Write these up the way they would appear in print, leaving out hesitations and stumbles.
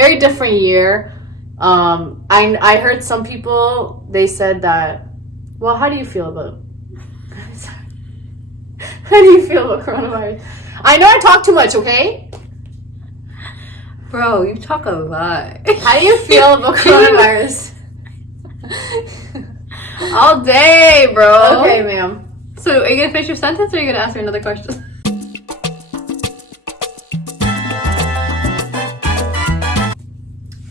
Very different year. I heard some people, they said that, well, how do you feel about coronavirus? I know I talk too much, okay? Bro, you talk a lot. How do you feel about coronavirus? All day, bro. Okay, ma'am. So, are you gonna finish your sentence or are you gonna ask me another question?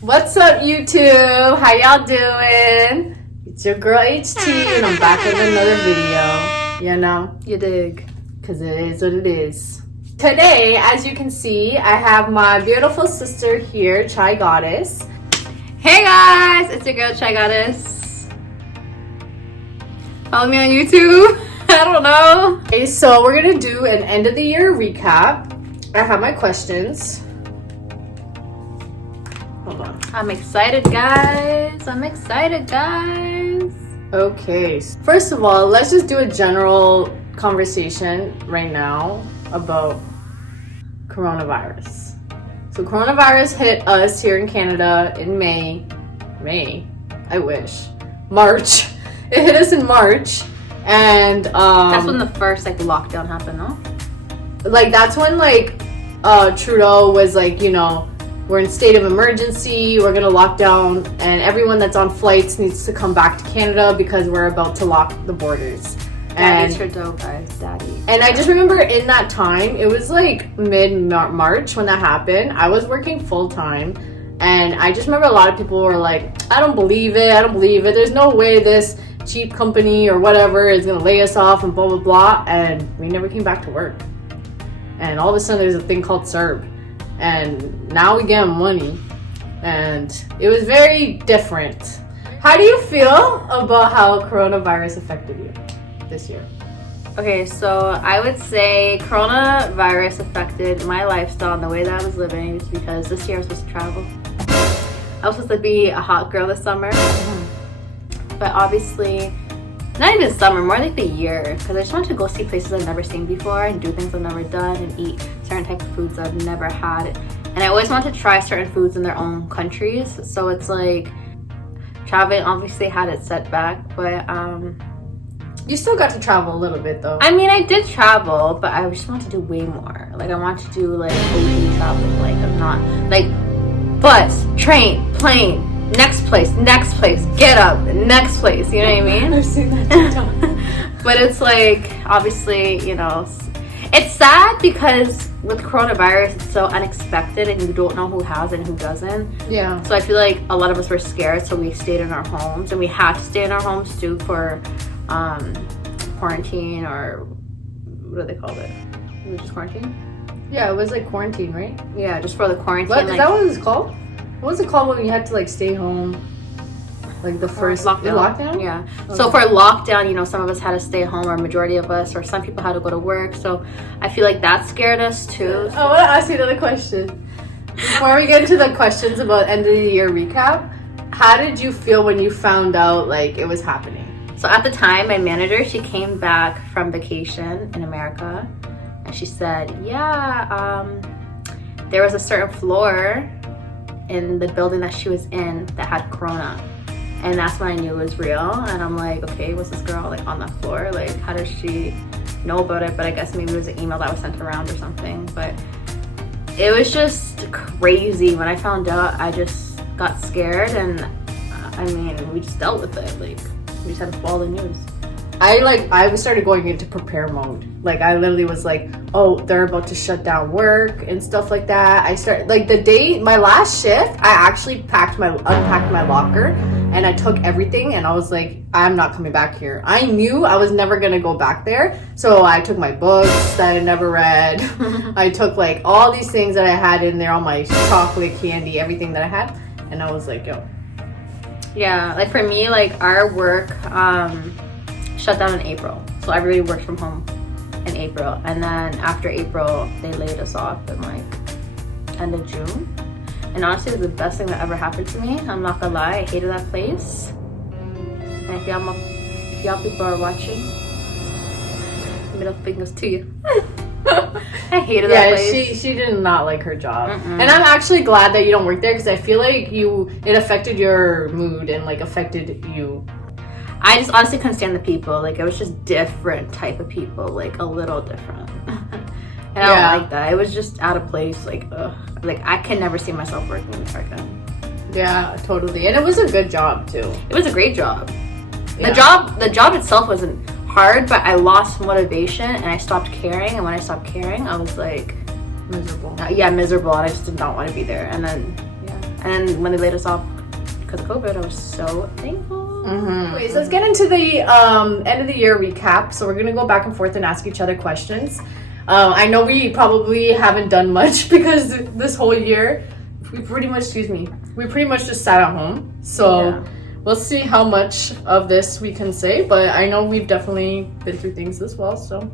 What's up, YouTube? How y'all doing? It's your girl HT, and I'm back with another video. You know? You dig. Because it is what it is. Today, as you can see, I have my beautiful sister here, Chygoddess. Hey guys, it's your girl Chygoddess. Follow me on YouTube. I don't know. Okay, so we're gonna do an end of the year recap. I have my questions. Hold on. I'm excited, guys. Okay, first of all, let's just do a general conversation right now about coronavirus. So coronavirus hit us here in Canada in May, I wish, March. It hit us in March, and that's when the first lockdown happened, no? Like that's when Trudeau was like, you know, we're in state of emergency, we're gonna lock down, and everyone that's on flights needs to come back to Canada because we're about to lock the borders. Daddy Trudeau, guys, daddy. And I just remember in that time, it was like mid-March when that happened. I was working full-time, and I just remember a lot of people were like, I don't believe it, there's no way this cheap company or whatever is gonna lay us off and blah blah blah, and we never came back to work. And all of a sudden there's a thing called CERB, and now we get money, and it was very different. How do you feel about how coronavirus affected you this year? Okay, so I would say coronavirus affected my lifestyle and the way that I was living just because this year I was supposed to travel. I was supposed to be a hot girl this summer, but obviously not even summer, more like the year, because I just wanted to go see places I've never seen before and do things I've never done and eat certain type of foods I've never had. And I always wanted to try certain foods in their own countries, so it's like traveling obviously had its setback, but you still got to travel a little bit though. I mean, I did travel, but I just want to do way more. Like I want to do like OG traveling. Like I'm not like bus, train, plane, next place, get up, next place. You know what I mean? I've seen that TikTok. But it's like obviously, you know, it's sad because with coronavirus, it's so unexpected and you don't know who has it and who doesn't. Yeah. So I feel like a lot of us were scared, so we stayed in our homes, and we had to stay in our homes too for quarantine, or what do they call it? Was it just quarantine? Yeah, it was like quarantine, right? Yeah, just for the quarantine. What is that what it's called? What was it called when you had to like stay home? Like the first lockdown? Yeah. Okay. So for lockdown, you know, some of us had to stay home, or majority of us, or some people had to go to work. So I feel like that scared us too. I want to ask you another question. Before we get into the questions about end of the year recap, how did you feel when you found out like it was happening? So at the time, my manager, she came back from vacation in America, and she said, yeah, there was a certain floor in the building that she was in that had corona. And that's when I knew it was real. And I'm like, okay, was this girl like on that floor? Like, how does she know about it? But I guess maybe it was an email that was sent around or something. But it was just crazy. When I found out, I just got scared, and I mean, we just dealt with it. Like, we just had to follow the news. I started going into prepare mode. Like I literally was like, oh, they're about to shut down work and stuff like that. I started like the day my last shift, I actually unpacked my locker, and I took everything, and I was like, I'm not coming back here. I knew I was never gonna go back there, so I took my books that I never read. I took like all these things that I had in there, all my chocolate, candy, everything that I had, and I was like, yo. Yeah, like for me, like our work shut down in April, so everybody worked from home in April, and then after April they laid us off in like end of June. And honestly, it was the best thing that ever happened to me. I'm not gonna lie, I hated that place. And if y'all people are watching, middle fingers to you. I hated that place. Yeah, she did not like her job. And I'm actually glad that you don't work there because I feel like it affected your mood and like affected you. I just honestly couldn't stand the people. Like, it was just different type of people, like a little different. And I don't like that. It was just out of place. Like, ugh. Like, I can never see myself working there again. Yeah, totally. And it was a good job too. It was a great job. Yeah. The job itself wasn't hard, but I lost motivation and I stopped caring. And when I stopped caring, I was like miserable. Miserable, and I just did not want to be there. And then when they laid us off because of COVID, I was so thankful. Okay, so let's get into the end of the year recap. So we're gonna go back and forth and ask each other questions. I know we probably haven't done much because this whole year we pretty much just sat at home. So we'll see how much of this we can say, but I know we've definitely been through things as well. So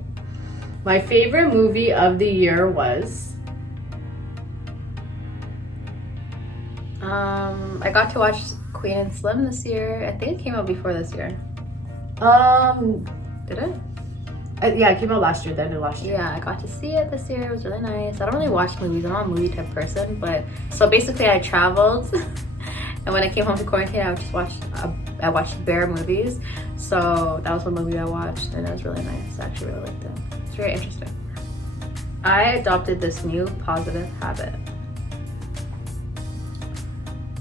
my favorite movie of the year was I got to watch Queen and Slim this year. I think it came out before this year. Did it? Yeah, it came out last year. The end of last year. Yeah, I got to see it this year. It was really nice. I don't really watch movies. I'm not a movie type person, but so basically I traveled, and when I came home to quarantine, I watched bear movies. So that was one movie I watched, and it was really nice. I actually really liked it. It's very interesting. I adopted this new positive habit.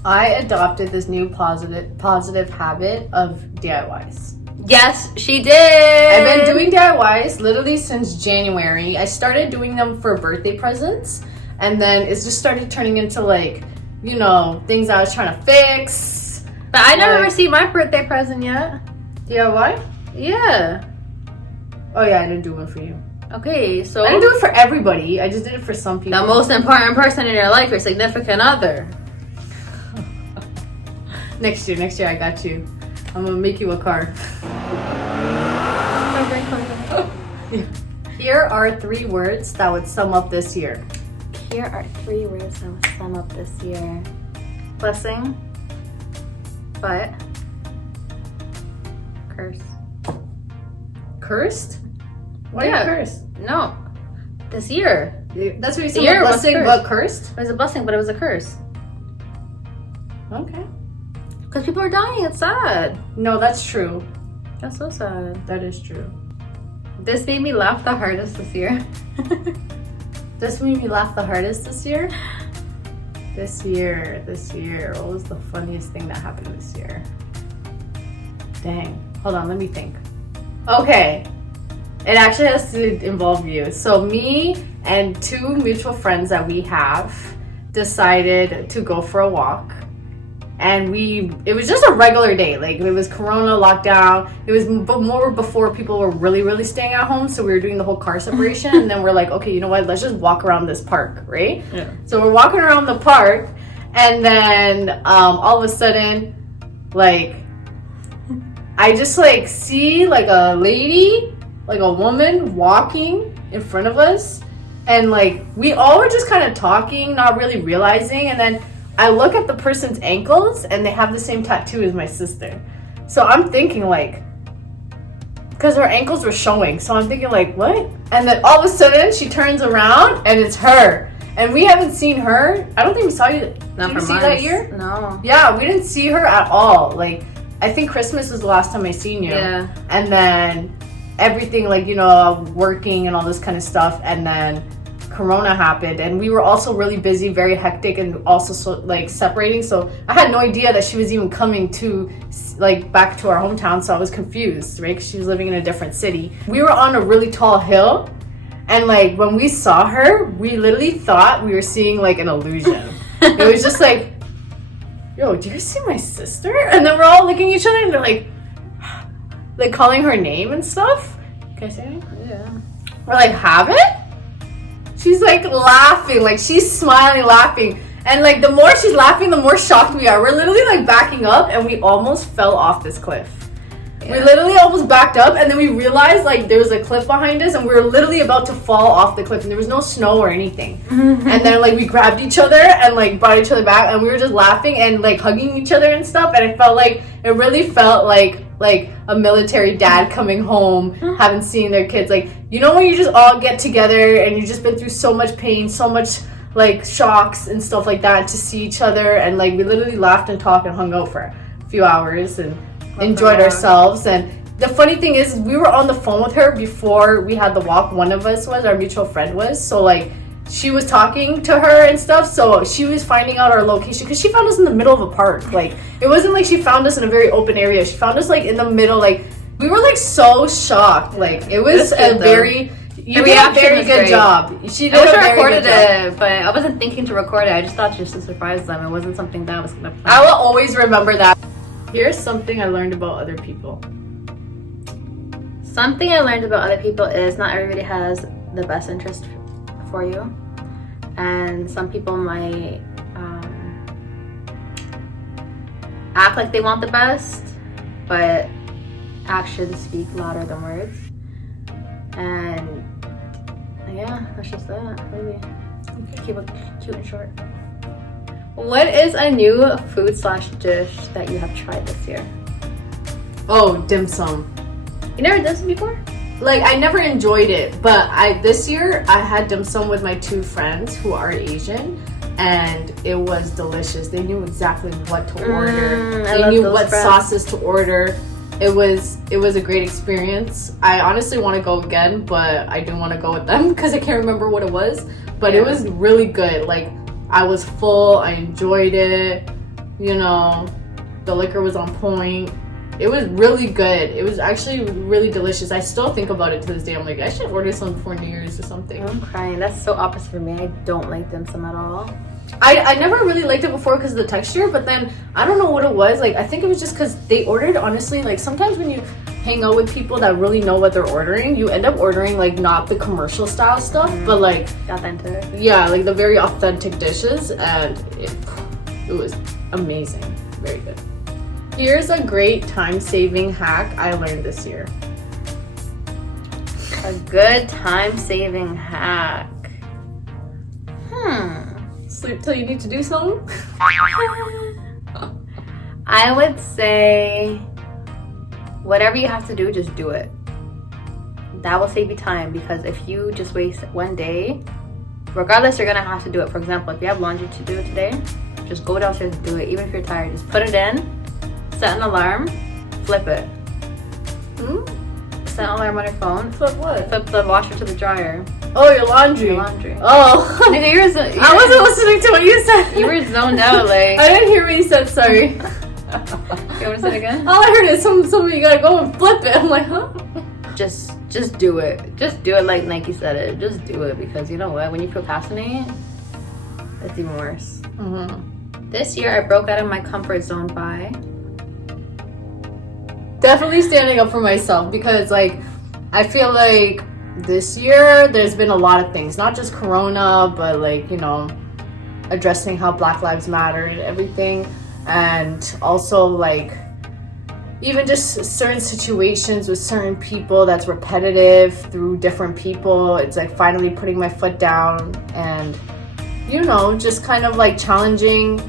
I adopted this new positive habit of DIYs. Yes, she did. I've been doing DIYs literally since January. I started doing them for birthday presents, and then it's just started turning into like, you know, things I was trying to fix. But I never received my birthday present yet. DIY? Yeah. Oh yeah, I didn't do one for you. Okay, so I didn't do it for everybody. I just did it for some people. The most important person in your life, your significant other. Next year, I got you. I'm gonna make you a car. Here are 3 words that would sum up this year. Here are 3 words that would sum up this year. Blessing. But. Curse. Cursed? Why are you cursed? No. This year. That's what you said. A blessing, but cursed? It was a blessing, but it was a curse. Okay. Because people are dying. It's sad. No, that's true. That's so sad. That is true. This made me laugh the hardest this year. This made me laugh the hardest this year? This year. What was the funniest thing that happened this year? Dang. Hold on, let me think. Okay. It actually has to involve you. So me and 2 mutual friends that we have decided to go for a walk. And it was just a regular day. Like, it was Corona lockdown. It was more before people were really, really staying at home. So we were doing the whole car separation. And then we're like, okay, you know what? Let's just walk around this park, right? Yeah. So we're walking around the park. And then all of a sudden, like, I just like see like a lady, like a woman walking in front of us. And like, we all were just kind of talking, not really realizing. And then I look at the person's ankles and they have the same tattoo as my sister. So I'm thinking like, because her ankles were showing. So I'm thinking like, what? And then all of a sudden she turns around and it's her. And we haven't seen her. I don't think we saw you. Not Did you for see months. that year? No. Yeah, we didn't see her at all. Like, I think Christmas was the last time I seen you. Yeah. And then everything like, you know, working and all this kind of stuff. And then Corona happened, and we were also really busy, very hectic, and also like separating. So I had no idea that she was even coming to like back to our hometown. So I was confused, right? Because she was living in a different city. We were on a really tall hill, and like when we saw her, we literally thought we were seeing like an illusion. It was just like, yo, do you see my sister? And then we're all looking at each other, and they're like calling her name and stuff. Can I say anything? Yeah. We're like, have it? She's like laughing, like she's smiling, laughing. And like the more she's laughing, the more shocked we are. We're literally like backing up, and we almost fell off this cliff. Yeah. We literally almost backed up, and then we realized like there was a cliff behind us, and we were literally about to fall off the cliff, and there was no snow or anything. And then like we grabbed each other and like brought each other back, and we were just laughing and like hugging each other and stuff. And it really felt like like a military dad coming home, haven't seen their kids. Like, you know, when you just all get together and you've just been through so much pain, so much like shocks and stuff like that, to see each other. And like we literally laughed and talked and hung out for a few hours and enjoyed ourselves. And the funny thing is, we were on the phone with her before we had the walk. One of us was, our mutual friend was, so like she was talking to her and stuff, so she was finding out our location because she found us in the middle of a park. Like, it wasn't like she found us in a very open area. She found us like in the middle. Like, we were like so shocked. Like, it was a very, you did a very good job. She did. I wish I recorded it, but I wasn't thinking to record it. I just thought just to surprise them. It wasn't something that I was gonna plan. I will always remember that. Here's something I learned about other people. Something I learned about other people is not everybody has the best interest for you, and some people might act like they want the best, but actions speak louder than words. And yeah, that's just that, really. Keep it cute and short. What is a new food/dish that you have tried this year? Oh, dim sum. You never done this before? Like, I never enjoyed it, but this year I had dim sum with my 2 friends who are Asian, and it was delicious. They knew exactly what to order. They knew what sauces to order. It was a great experience. I honestly want to go again, but I didn't want to go with them because I can't remember what it was. But it was really good. Like, I was full. I enjoyed it. You know, the liquor was on point. It was really good. It was actually really delicious. I still think about it to this day. I'm like, I should order some before New Year's or something. I'm crying. That's so opposite for me. I don't like dim sum at all. I never really liked it before because of the texture, but then I don't know what it was. Like, I think it was just because they ordered, honestly, like sometimes when you hang out with people that really know what they're ordering, you end up ordering like not the commercial style stuff, but like authentic. Yeah, like the very authentic dishes, and it was amazing. Very good. Here's a great time-saving hack I learned this year. A good time-saving hack. Sleep till you need to do something? I would say whatever you have to do, just do it. That will save you time, because if you just waste one day, regardless, you're gonna have to do it. For example, if you have laundry to do today, just go downstairs and do it. Even if you're tired, just put it in, set an alarm, flip it. Set an alarm on your phone. Flip what? Flip the washer to the dryer. Oh, your laundry. Your laundry. Oh. Nigga, I wasn't listening to what you said. You were zoned out, like. I didn't hear what you said, sorry. You want to say it again? All I heard is somebody gotta go and flip it. I'm like, huh? Just do it. Just do it like Nike said it. Just do it, because you know what? When you procrastinate, it's even worse. This year, I broke out of my comfort zone by definitely standing up for myself, because like I feel like this year there's been a lot of things, not just Corona, but like, you know, addressing how Black Lives Matter and everything, and also like even just certain situations with certain people that's repetitive through different people. It's like finally putting my foot down and, you know, just kind of like challenging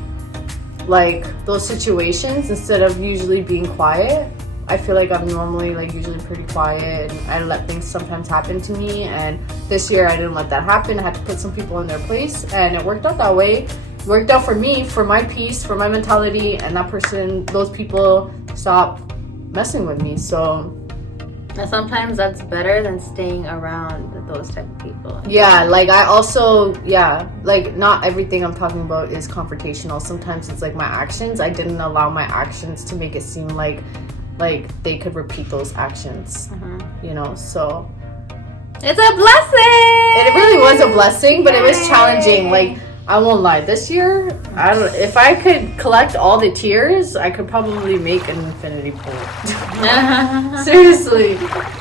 like those situations instead of usually being quiet. I feel like I'm normally like usually pretty quiet, and I let things sometimes happen to me, and this year I didn't let that happen. I had to put some people in their place, and it worked out that way. It worked out for me, for my peace, for my mentality, and those people stopped messing with me. So and sometimes that's better than staying around those type of people. Yeah, like I also, like not everything I'm talking about is confrontational. Sometimes it's like my actions. I didn't allow my actions to make it seem like they could repeat those actions, you know, so. It's a blessing! It really was a blessing, but it was challenging. Like, I won't lie, this year, if I could collect all the tears, I could probably make an infinity pool.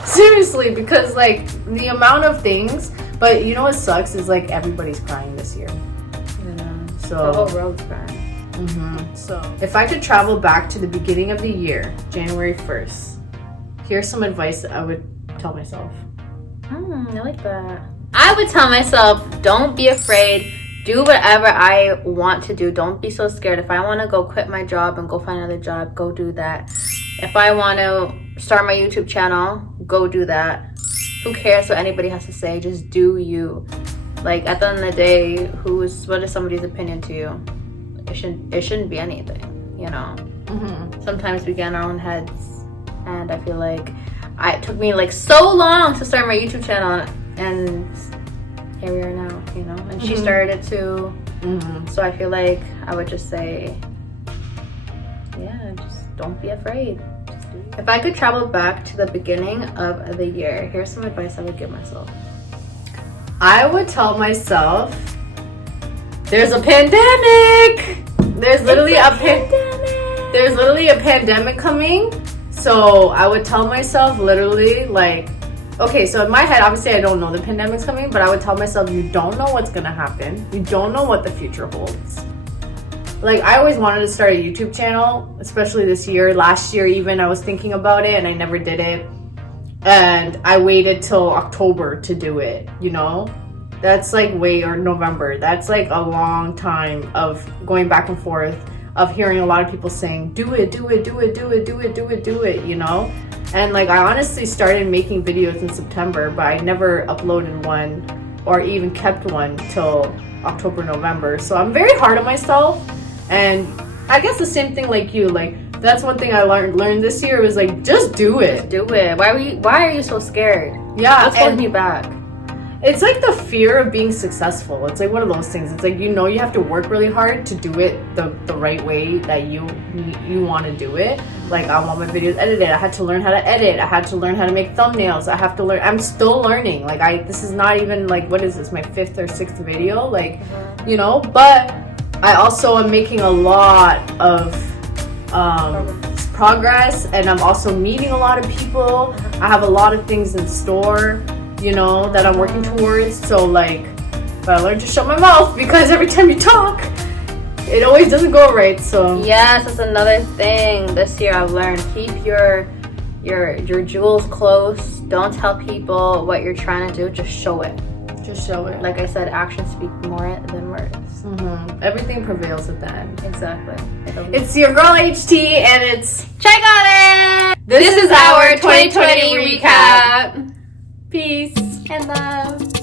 Seriously, because like the amount of things, but you know what sucks is like everybody's crying this year. So the whole world's crying. So if I could travel back to the beginning of the year, January 1st, here's some advice that I would tell myself. I like that. I would tell myself, don't be afraid do whatever I want to do. Don't be so scared. If I want to go quit my job and go find another job, go do that. If I want to start my YouTube channel, go do that. Who cares what anybody has to say? Just do you. Like, at the end of the day, what is somebody's opinion to you? It shouldn't be anything, you know? Mm-hmm. Sometimes we get in our own heads, and I feel like it took me like so long to start my YouTube channel, and here we are now, you know? And she started it too. Mm-hmm. So I feel like I would just say, yeah, just don't be afraid. Just do it. If I could travel back to the beginning of the year, here's some advice I would give myself. I would tell myself, there's a pandemic. There's literally There's literally a pandemic coming. So I would tell myself literally, like, okay, so in my head, obviously I don't know the pandemic's coming, but I would tell myself, you don't know what's gonna happen. You don't know what the future holds. Like, I always wanted to start a YouTube channel, especially this year. Last year even, I was thinking about it and I never did it. And I waited till October to do it, you know? That's like or November. That's like a long time of going back and forth, of hearing a lot of people saying, do it, you know? And like, I honestly started making videos in September, but I never uploaded one or even kept one till October, November. So I'm very hard on myself. And I guess the same thing like you, like, that's one thing I learned this year was like, just do it. Just do it. Why are you so scared? Yeah. What's holding you back? It's like the fear of being successful. It's like one of those things. It's like, you know, you have to work really hard to do it the right way that you want to do it. Like, I want my videos edited. I had to learn how to edit. I had to learn how to make thumbnails. I have to learn. I'm still learning. Like, this is not even like, what is this, my 5th or 6th video? Like, you know, but I also am making a lot of progress, and I'm also meeting a lot of people. I have a lot of things in store, you know, that I'm working towards. So like, but I learned to shut my mouth, because every time you talk, it always doesn't go right. So yes, that's another thing this year I've learned. Keep your jewels close. Don't tell people what you're trying to do. Just show it. Just show it. Like I said, actions speak more than words. Everything prevails at the end. Exactly. It's your girl HT, and it's Chygoddess! This is our 2020 recap. Peace and love.